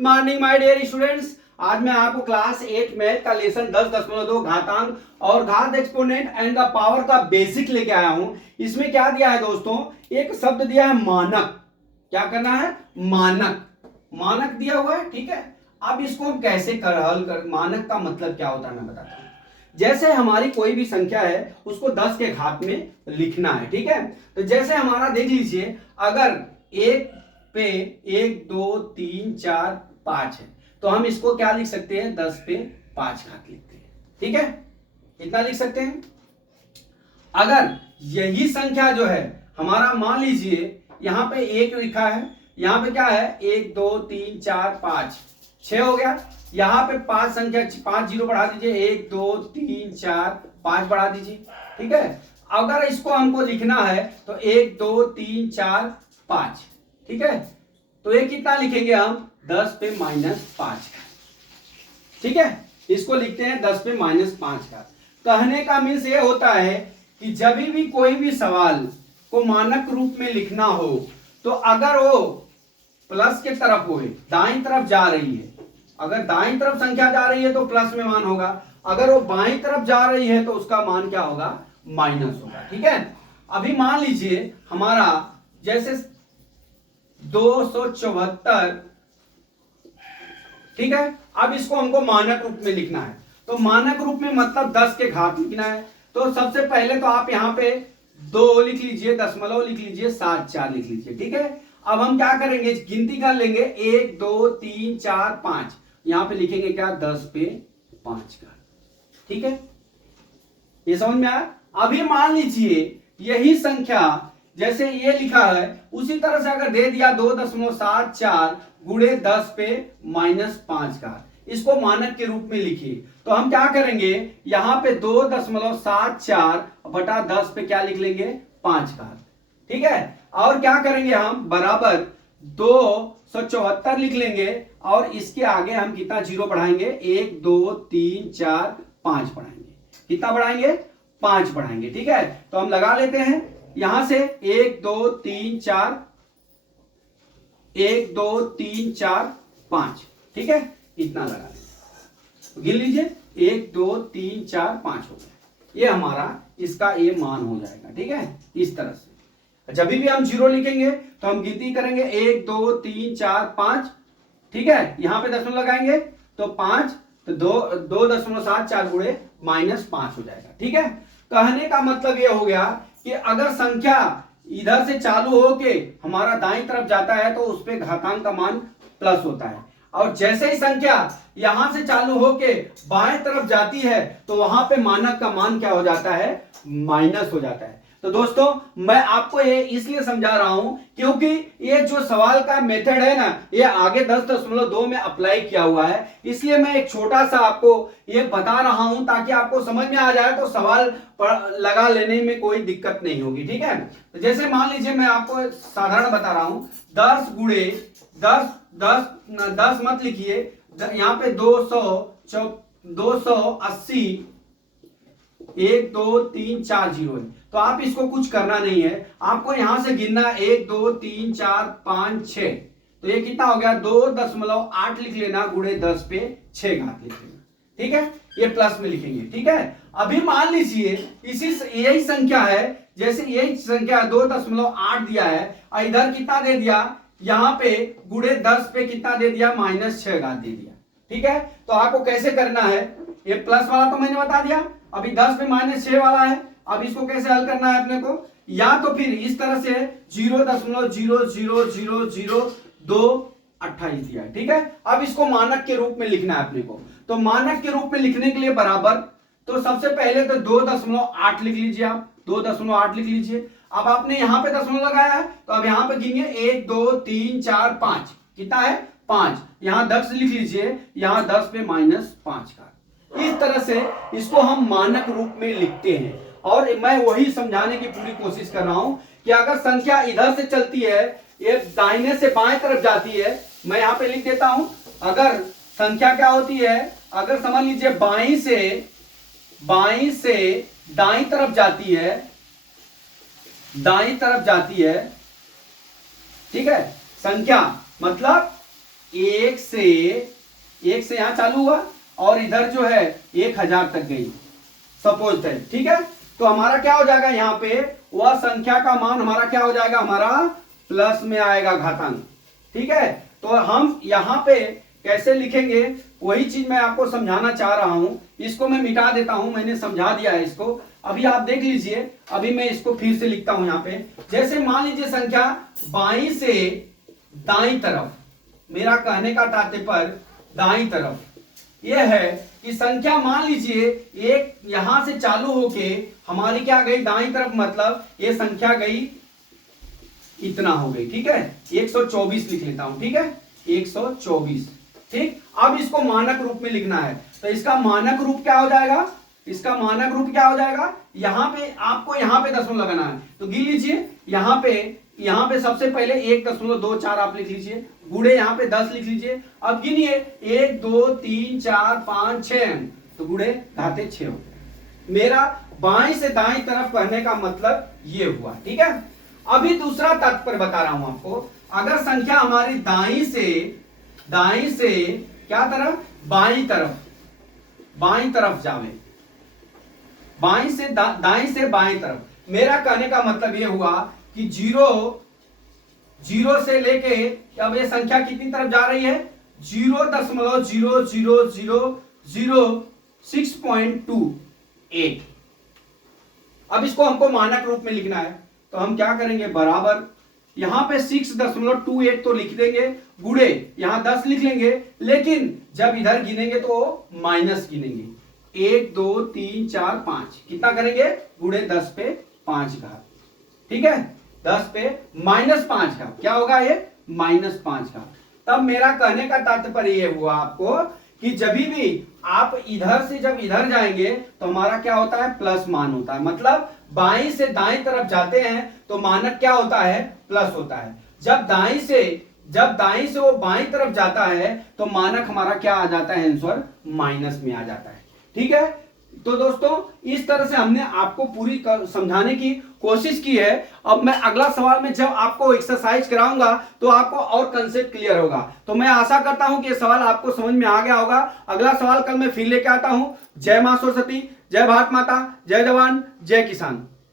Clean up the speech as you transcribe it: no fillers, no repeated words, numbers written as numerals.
Morning my dear students. आज मैं आपको क्लास 8 मैथ का लेसन 10.2 घातांक और घात एक्सपोनेंट एंड द पावर का बेसिक लेके आया हूं। इसमें क्या दिया है दोस्तों, एक शब्द दिया है मानक। क्या करना है, मानक। मानक दिया हुआ है, ठीक है। अब इसको हम कैसे हल कर, मानक का मतलब क्या होता है मैं बताता हूं। जैसे हमारी कोई भी संख्या है उसको 10 के घात में लिखना है, ठीक है। तो जैसे हमारा देख लीजिए, अगर एक पे 1 2 3 4 5 है तो हम इसको क्या लिख सकते हैं, 10 पे 5 घात लिखते हैं, ठीक है। इतना लिख सकते हैं। अगर यही संख्या जो है हमारा, मान लीजिए यहां पे 1 लिखा है, यहां पे क्या है 1 2 3 4 5 6 हो गया। यहां पे 5 संख्या 5 जीरो बढ़ा दीजिए, 1 2 3 4 5 बढ़ा दीजिए, ठीक है। अगर इसको हमको लिखना है तो 1 2 3 4 5, ठीक है। तो ये कितना लिखेंगे हम, 10 पे -5 का, ठीक है। इसको लिखते हैं 10 पे -5 का। कहने का मीन्स ये होता है कि जब भी कोई भी सवाल को मानक रूप में लिखना हो तो अगर वो प्लस के तरफ हो, दाईं तरफ जा रही है, अगर दाईं तरफ संख्या जा रही है तो प्लस में मान होगा, अगर वो बाईं तरफ जा रही है तो उसका मान क्या होगा, माइनस होगा, ठीक है। अभी मान लीजिए हमारा जैसे 274, ठीक है। अब इसको हमको मानक रूप में लिखना है, तो मानक रूप में मतलब 10 के घात लिखना है। तो सबसे पहले तो आप यहां पे 2 लिख लीजिए, दशमलव लिख लीजिए, 7 4 लिख लीजिए, ठीक है। अब हम क्या करेंगे, गिनती कर लेंगे, 1 2 3 4 5, यहां पे लिखेंगे क्या, 10 पे 5 का, ठीक है। ये समझ में आया। अभी मान लीजिए यही संख्या जैसे ये लिखा है उसी तरह से अगर दे दिया 2.74 गुणे 10 पे -5 का, इसको मानक के रूप में लिखिए। तो हम क्या करेंगे, यहां पे 2.74 बटा 10 पे क्या लिख लेंगे, 5 का, ठीक है। और क्या करेंगे हम, बराबर 274 लिख लेंगे और इसके आगे हम कितना जीरो बढ़ाएंगे, 1 2 3 4 5 बढ़ाएंगे। कितना बढ़ाएंगे, 5 बढ़ाएंगे, ठीक है। तो हम लगा लेते हैं यहां से 1 2 3 4 1 2 3 4 5, ठीक है। इतना लगा लेंगे, गिन लीजिए 1 2 3 4 5 हो गया। ये हमारा इसका ये मान हो जाएगा, ठीक है। इस तरह से जब भी हम जीरो लिखेंगे तो हम गिनती करेंगे 1 2 3 4 5, ठीक है। यहां पे दशमलव लगाएंगे तो 5, तो 2.74 गुणे -5 हो जाएगा, ठीक है। कहने का मतलब यह हो गया कि अगर संख्या इधर से चालू होके हमारा दाईं तरफ जाता है तो उस पे घातांक का मान प्लस होता है, और जैसे ही संख्या यहां से चालू होके बाएं तरफ जाती है तो वहां पे मानक का मान क्या हो जाता है, माइनस हो जाता है। तो दोस्तों मैं आपको ये इसलिए समझा रहा हूं क्योंकि ये जो सवाल का मेथड है ना, ये आगे 10.2 में अप्लाई किया हुआ है, इसलिए मैं एक छोटा सा आपको ये बता रहा हूं ताकि आपको समझ में आ जाए, तो सवाल लगा लेने में कोई दिक्कत नहीं होगी, ठीक है। तो जैसे मान लीजिए मैं आपको साधारण बता रहा हूं, 10 गुणे 10 मत लिखिए, यहां पे 280 1 2 3 4 जीरो है, तो आप इसको कुछ करना नहीं है, आपको यहां से गिनना 1 2 3 4 5 6, तो ये कितना हो गया, 2.8 लिख लेना गुणे 10 पे 6 घात लिख लेना, ठीक है। ये प्लस में लिखेंगे, ठीक है। अभी मान लीजिए यही संख्या है, जैसे यही संख्या 2.8 दिया है और इधर कितना दे दिया, यहां पे गुणे 10 पे कितना दे दिया, -6 घात दे दिया, ठीक है। तो आपको कैसे करना है, ये प्लस वाला तो मैंने बता दिया, अभी 10 पे -6 वाला है, अब इसको कैसे हल करना है अपने को, या तो फिर इस तरह से 0.0000228 दिया है, ठीक है। अब इसको मानक के रूप में लिखना है अपने को, तो मानक के रूप में लिखने के लिए बराबर, तो सबसे पहले तो 2.8 लिख लीजिए, आप 2.8 लिख लीजिए। अब आपने यहां पे दशमलव लगाया है तो अब यहां पे गिनिए 1 2 3 4 5, कितना है, 5, यहां 10 लिख लीजिए, यहां 10 पे -5 का। इस तरह से इसको हम मानक रूप में लिखते हैं, और मैं वही समझाने की पूरी कोशिश कर रहा हूं कि अगर संख्या इधर से चलती है, ये दाहिने से बाएं तरफ जाती है, मैं यहां पे लिख देता हूं, अगर संख्या क्या होती है, अगर समझ लीजिए बाईं से दाईं तरफ जाती है, दाईं तरफ जाती है, ठीक है, संख्या मतलब एक से यहां चालू हुआ और इधर जो है 1000 तक गई, सपोज दैट, ठीक है। तो हमारा क्या हो जाएगा, यहां पे वह संख्या का मान हमारा क्या हो जाएगा, हमारा प्लस में आएगा घातांक, ठीक है। तो हम यहां पे कैसे लिखेंगे वही चीज मैं आपको समझाना चाह रहा हूं। इसको मैं मिटा देता हूं, मैंने समझा दिया है इसको, अभी आप देख लीजिए। अभी मैं इसको फिर से लिखता हूं यहां पे। जैसे मान लीजिए संख्या बाईं से दाईं तरफ, मेरा कहने का तात्पर्य दाईं तरफ यह है कि संख्या मान लीजिए एक यहां से चालू होके हमारी क्या गई दाईं तरफ, मतलब ये संख्या गई इतना हो गई, ठीक है। 124 लिख लेता हूं, ठीक है, 124, ठीक। अब इसको मानक रूप में लिखना है, तो इसका मानक रूप क्या हो जाएगा, इसका मानक रूप क्या हो जाएगा, यहां पे आपको यहां पे दशमलव लगाना है। तो गिन लीजिए, यहां पे सबसे पहले 1.24 आप लिख लीजिए, गुणे यहां पे 10 लिख लीजिए। अब गिनिए 1 2 3 4 5 6, तो गुणे घाते 6 हो गए। मेरा बाएं से दाएं तरफ कहने का मतलब ये हुआ, ठीक है। अभी दूसरा तात्पर्य बता रहा हूं आपको। अगर संख्या हमारी दाईं से क्या तरफ, बाईं तरफ जावे, दाईं से बाईं तरफ, मेरा कहने का मतलब यह हुआ कि जीरो से लेके अब ये संख्या कितनी तरफ जा रही है, 0.00006.28। अब इसको हमको मानक रूप में लिखना है, तो हम क्या करेंगे, बराबर यहां पे 6.28 तो लिख देंगे, गुणे यहां 10 लिख लेंगे, लेकिन जब इधर गिनेंगे तो माइनस गिनेंगे। 1 2 3 4 5 कितना करेंगे, गुणे 10 पे 5 घात, ठीक है, 10 पे -5 घात, क्या होगा ये, -5 घात। तब मेरा कहने का तात्पर्य ये हुआ आपको कि जब भी आप इधर से जब इधर जाएंगे तो हमारा क्या होता है, प्लस मान होता है। मतलब बाईं से दाईं तरफ जाते हैं तो मानक क्या होता है, प्लस होता है। जब दाईं से वो बाईं तरफ जाता है तो मानक हमारा क्या आ जाता है, आंसर माइनस में आ जाता है, ठीक है। तो दोस्तों इस तरह से हमने आपको पूरी समझाने की कोशिश की है। अब मैं अगला सवाल में जब आपको एक्सरसाइज कराऊंगा तो आपको और कंसेप्ट क्लियर होगा। तो मैं आशा करता हूं कि ये सवाल आपको समझ में आ गया होगा। अगला सवाल कल मैं फिर लेके आता हूं। जय मां सरस्वती, जय भारत माता, जय जवान, जय किसान।